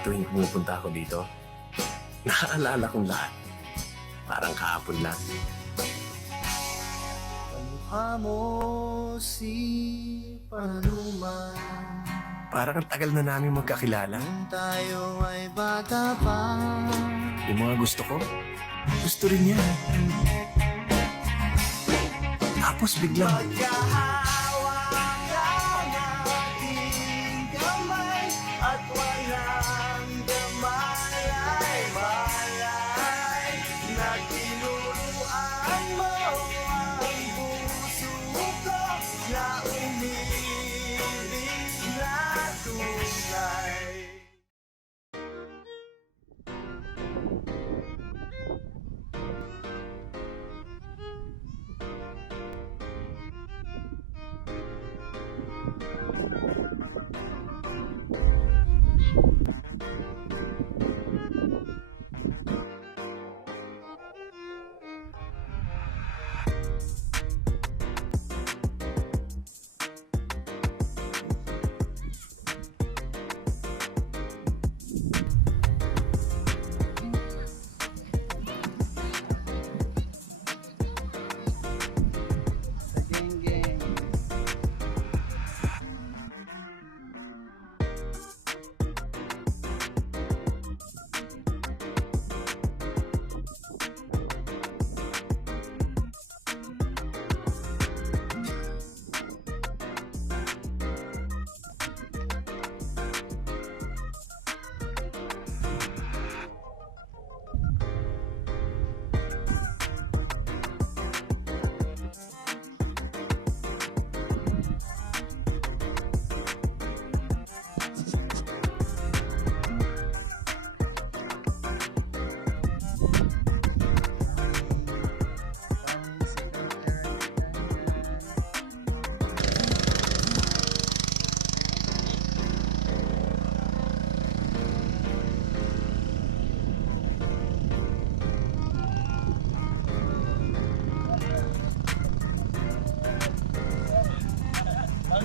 Tuwing pumupunta ako dito, naaalala kong lahat. Parang kahapon lang. Kamukha mo si Paluma. Parang ang tagal na namin magkakilala. Nung tayo ay bata pa. Yung mga gusto ko, gusto rin niya. Tapos biglang, Magkahawak ang ating kamay at walang kamalay-malay na tinuruan mo ang puso ko na umibig na tunay.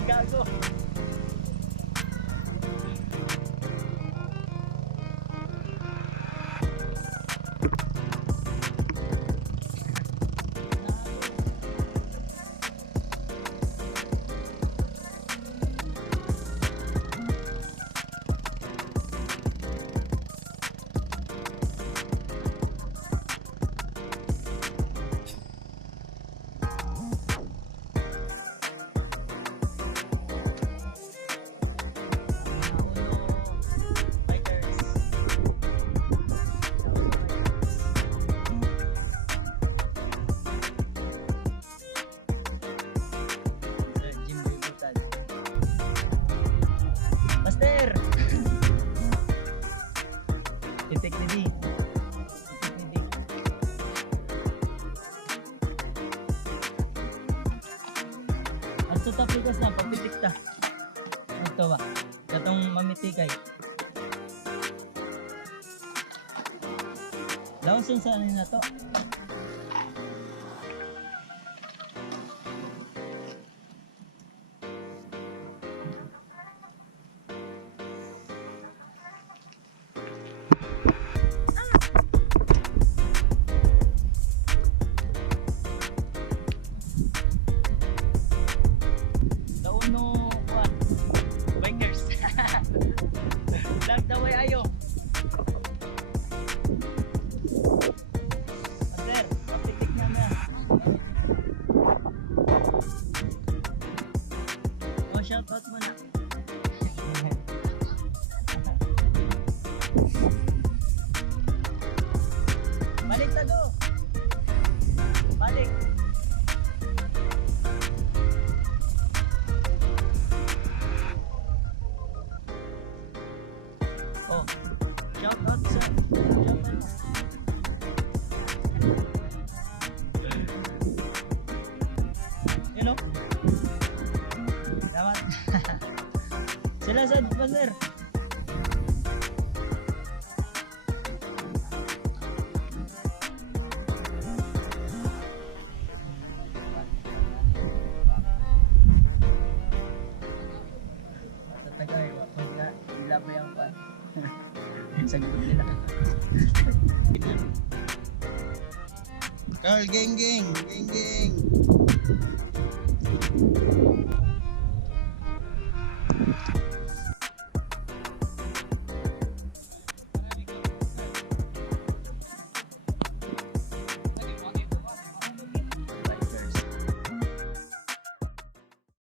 Gago. Master! Pitik Ni D. Pitik Ni D. Ang tutapikas na, papitik ta. Ito ba? Katong mamitikay. Lawson sa ano na to? Daway ayo. Master, papitik na na. Oh, shout out mo na. Balik tago. Balik. Oh, shout out sa you know? Dapat sila sa Master. Sa Tagay, wapag na ilabay ang pan. Yan sa likod nila. Carl, gang gang, gang gang.